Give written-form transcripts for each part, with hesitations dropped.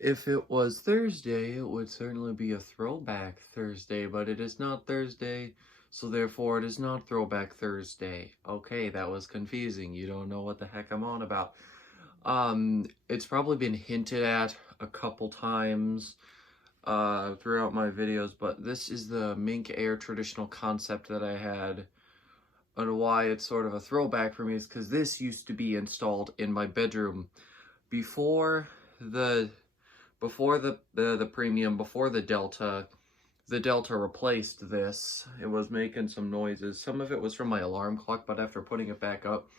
If it was Thursday, it would certainly be a throwback Thursday, but it is not Thursday, so therefore it is not Throwback Thursday. Okay, that was confusing. You don't know what the heck I'm on about. It's probably been hinted at a couple times throughout my videos, but this is the Minka Aire traditional concept that I had. And why it's sort of a throwback for me is because this used to be installed in my bedroom before the the premium, before the Delta. The Delta replaced this. It was making some noises. Some of it was from my alarm clock, but after putting it back up,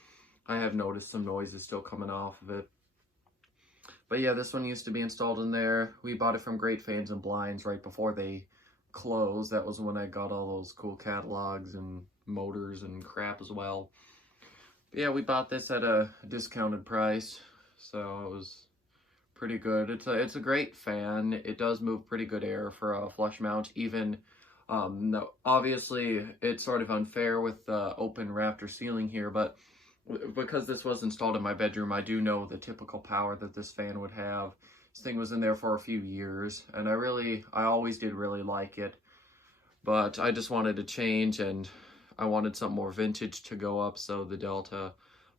I have noticed some noises still coming off of it. But yeah, this one used to be installed in there. We bought it from Great Fans and Blinds right before they closed. That was when I got all those cool catalogs and motors and crap as well. But yeah, we bought this at a discounted price, so it was pretty good. It's a great fan. It does move pretty good air for a flush mount. Even no, obviously it's sort of unfair with the open rafter ceiling here, but because this was installed in my bedroom, I do know the typical power that this fan would have. This thing was in there for a few years, and I always did really like it, but I just wanted to change, and I wanted something more vintage to go up, so the Delta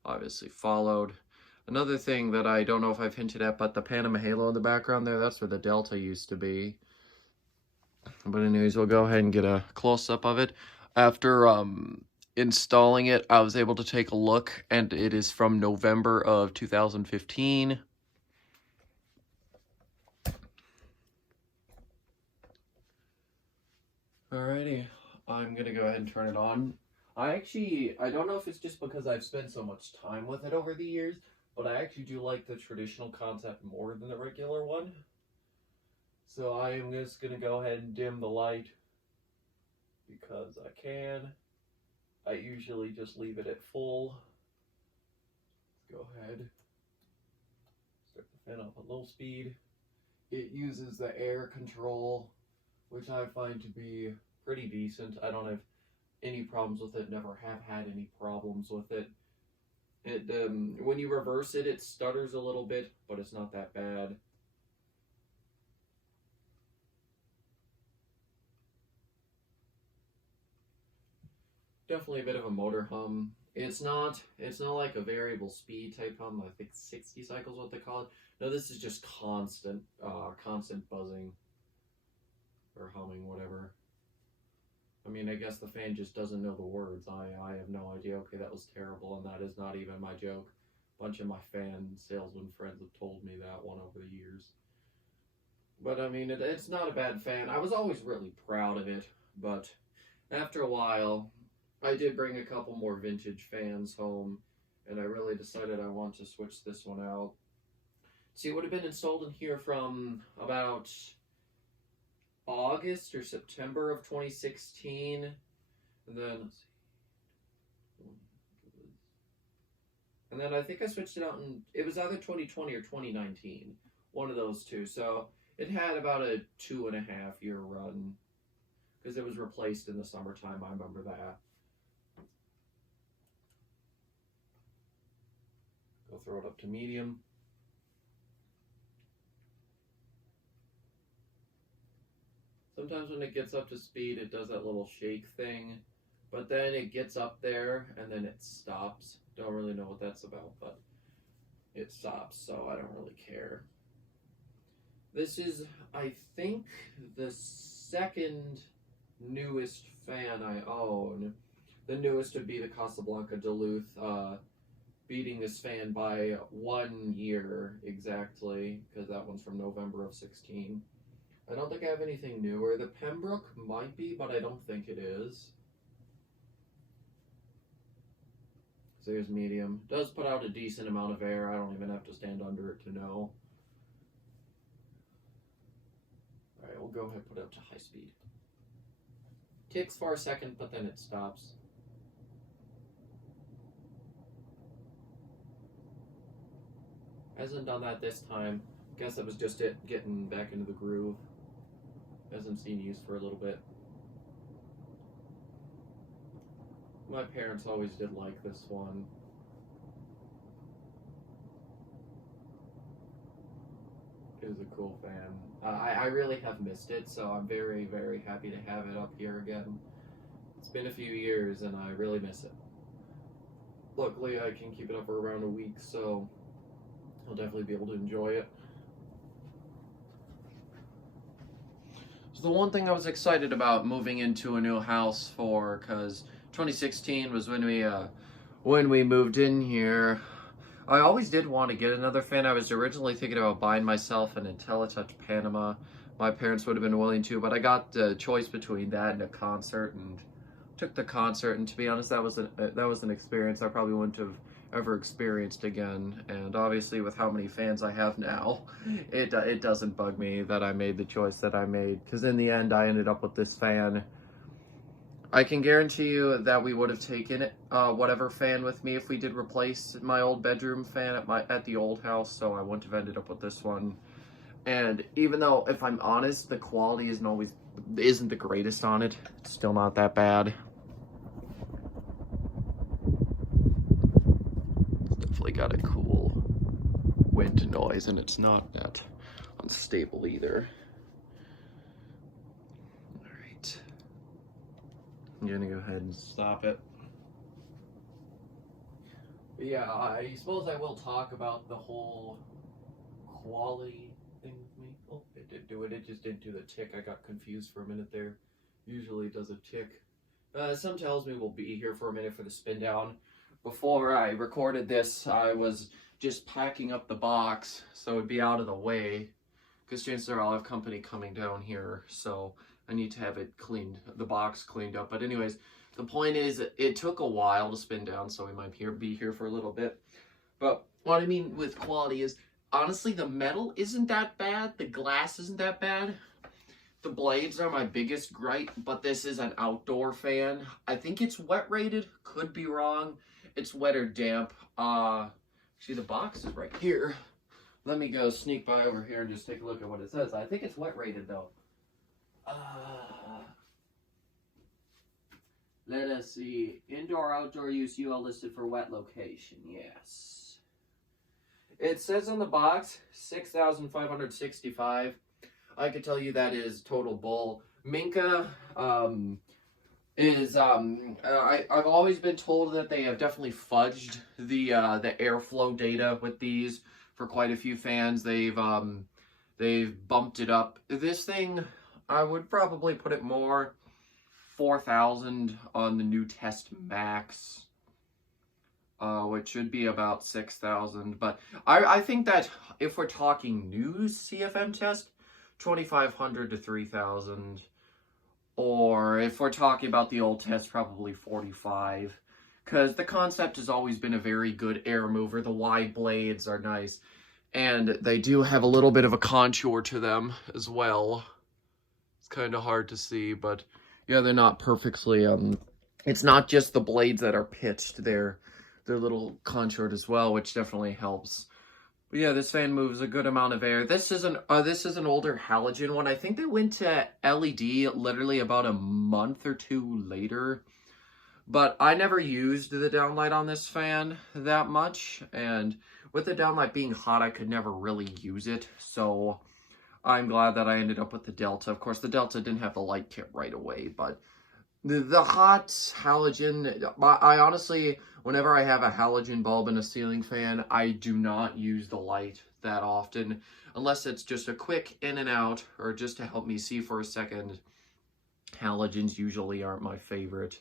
obviously followed. Another thing that I don't know if I've hinted at, but the Panama Halo in the background there, that's where the Delta used to be. But anyways, we'll go ahead and get a close-up of it. After installing it, I was able to take a look, and it is from November of 2015. Alrighty, I'm gonna go ahead and turn it on. I don't know if it's just because I've spent so much time with it over the years, but I actually do like the traditional concept more than the regular one. So I am just gonna go ahead and dim the light because I can. I usually just leave it at full. Let's go ahead. Start the fan up at low speed. It uses the air control, which I find to be pretty decent. I don't have any problems with it, never have had any problems with it. When you reverse it, it stutters a little bit, but it's not that bad. Definitely a bit of a motor hum. It's not like a variable speed type hum. I think 60 cycles what they call it. No, this is just constant buzzing or humming, whatever. I mean, I guess the fan just doesn't know the words. I have no idea. Okay, that was terrible, and that is not even my joke. A bunch of my fan salesman friends have told me that one over the years. But I mean, it's not a bad fan. I was always really proud of it, but after a while, I did bring a couple more vintage fans home, and I really decided I want to switch this one out. See, it would have been installed in here from about August or September of 2016. And then, let's see. And then I think I switched it out it was either 2020 or 2019. One of those two. So it had about a 2.5 year run because it was replaced in the summertime. I remember that. Go throw it up to medium. Sometimes when it gets up to speed, it does that little shake thing, but then it gets up there and then it stops. Don't really know what that's about, but it stops, so I don't really care. This is, I think, the second newest fan I own. The newest would be the Casablanca Duluth, beating this fan by 1 year exactly, because that one's from November of 16. I don't think I have anything newer. The Pembroke might be, but I don't think it is. So here's medium. Does put out a decent amount of air. I don't even have to stand under it to know. Alright, we'll go ahead and put it up to high speed. Ticks for a second, but then it stops. Hasn't done that this time. Guess that was just it getting back into the groove. Hasn't seen use for a little bit. My parents always did like this one. is a cool fan. I really have missed it, so I'm very, very happy to have it up here again. It's been a few years, and I really miss it. Luckily, I can keep it up for around a week, so I'll definitely be able to enjoy it. So the one thing I was excited about moving into a new house for, because 2016 was when we moved in here. I always did want to get another fan. I was originally thinking about buying myself an IntelliTouch Panama. My parents would have been willing to, but I got the choice between that and a concert, and took the concert. And to be honest, that was an experience I probably wouldn't have ever experienced again. And obviously, with how many fans I have now, it doesn't bug me that I made the choice that I made, because in the end, I ended up with this fan. I can guarantee you that we would have taken whatever fan with me if we did replace my old bedroom fan at the old house, so I wouldn't have ended up with this one. And even though, if I'm honest, the quality isn't the greatest on it, it's still not that bad. It's definitely got a cool wind noise, and it's not that unstable either. Alright. I'm gonna go ahead and stop it. But yeah, I suppose I will talk about the whole quality thing with me. Oh, it did do it. It just didn't do the tick. I got confused for a minute there. Usually it does a tick. Some tells me we'll be here for a minute for the spin down. Before I recorded this, I was just packing up the box so it'd be out of the way, because chances are I'll have company coming down here, so I need to have it cleaned, the box cleaned up. But anyways, the point is, it took a while to spin down, so we might be here for a little bit. But what I mean with quality is, honestly, the metal isn't that bad, the glass isn't that bad. The blades are my biggest gripe, but this is an outdoor fan. I think it's wet rated, could be wrong. It's wet or damp. See, the box is right here. Let me go sneak by over here and just take a look at what it says. I think it's wet rated though. Let us see. Indoor, outdoor use, UL listed for wet location. Yes. It says on the box, 6,565. I could tell you that is total bull. Minka, I've always been told that they have definitely fudged the airflow data with these for quite a few fans. They've bumped it up. This thing, I would probably put it more 4,000 on the new Test Max, which should be about 6,000. But I think that if we're talking new CFM test, 2,500 to 3,000. Or if we're talking about the old test, probably 45. Because the concept has always been a very good air mover. The wide blades are nice. And they do have a little bit of a contour to them as well. It's kind of hard to see, but yeah, they're not perfectly, it's not just the blades that are pitched. They're little contoured as well, which definitely helps. But yeah, this fan moves a good amount of air. This is an older halogen one. I think they went to LED literally about a month or two later. But I never used the downlight on this fan that much. And with the downlight being hot, I could never really use it. So I'm glad that I ended up with the Delta. Of course, the Delta didn't have the light kit right away, but the hot halogen, I honestly, whenever I have a halogen bulb in a ceiling fan, I do not use the light that often, unless it's just a quick in and out, or just to help me see for a second. Halogens usually aren't my favorite.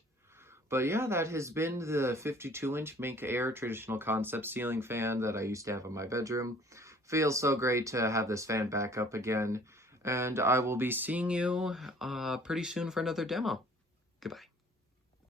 But yeah, that has been the 52-inch Minka Aire traditional concept ceiling fan that I used to have in my bedroom. Feels so great to have this fan back up again. And I will be seeing you pretty soon for another demo. Goodbye.